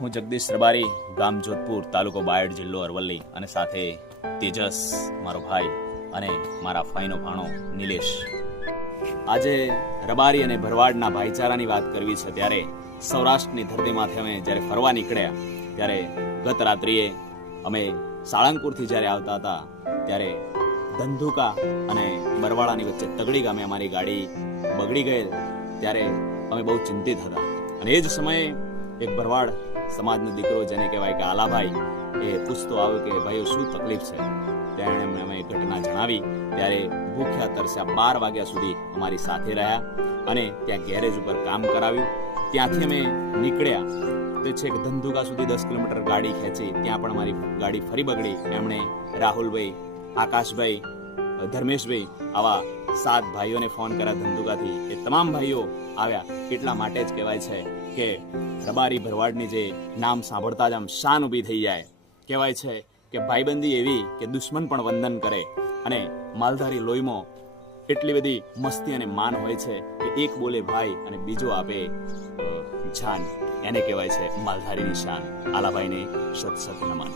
હું જગદીશ રબારી, ગામ જોધપુર, તાલુકો બાયડ, જિલ્લો અરવલ્લી, અને સાથે તેજસ મારો ભાઈ અને મારા ફાઈનો ભાણો નિલેશ. આજે રબારી અને ભરવાડના ભાઈચારાની વાત કરવી છે ત્યારે સૌરાષ્ટ્રની ધરતીમાંથી અમે જ્યારે ફરવા નીકળ્યા ત્યારે ગત રાત્રિએ અમે સાળંગપુરથી જ્યારે આવતા હતા ત્યારે ધંધુકા અને બરવાળાની વચ્ચે તગડી ગામે અમારી ગાડી બગડી ગઈ ત્યારે અમે બહુ ચિંતિત હતા. અને એ જ સમયે એક ભરવાડ સમાજનો દીકરો જેને કહેવાય કે આલાભાઈ એ પૂછતો આવ્યો કે ભાઈઓ શું તકલીફ છે. ત્યારે એમણે અમે ઘટના જણાવી ત્યારે ભૂખ્યા તરસ્યા 12 વાગ્યા સુધી અમારી સાથે રહ્યા અને ત્યાં ગેરેજ ઉપર કામ કરાવ્યું. ત્યાંથી અમે નીકળ્યા તે છેક ધંધુકા સુધી 10 કિલોમીટર ગાડી ખેંચી. ત્યાં પણ અમારી ગાડી ફરી બગડી. એમણે રાહુલભાઈ, આકાશભાઈ, ધર્મેશભાઈ આવા 7 ભાઈઓને ફોન કર્યા ધંધુકાથી. એ તમામ ભાઈઓ આવ્યા. એટલા માટે જ કહેવાય છે કે રબારી ભરવાડની જે નામ સાંભળતા જ આમ શાન ઊભી થઈ જાય. કહેવાય છે કે ભાઈબંધી એવી કે દુશ્મન પણ વંદન કરે. અને માલધારી લોહીમાં એટલી બધી મસ્તી અને માન હોય છે કે એક બોલે ભાઈ અને બીજો આપે જાન. એને કહેવાય છે માલધારીની શાન. આલાભાઈને સત સત નમન.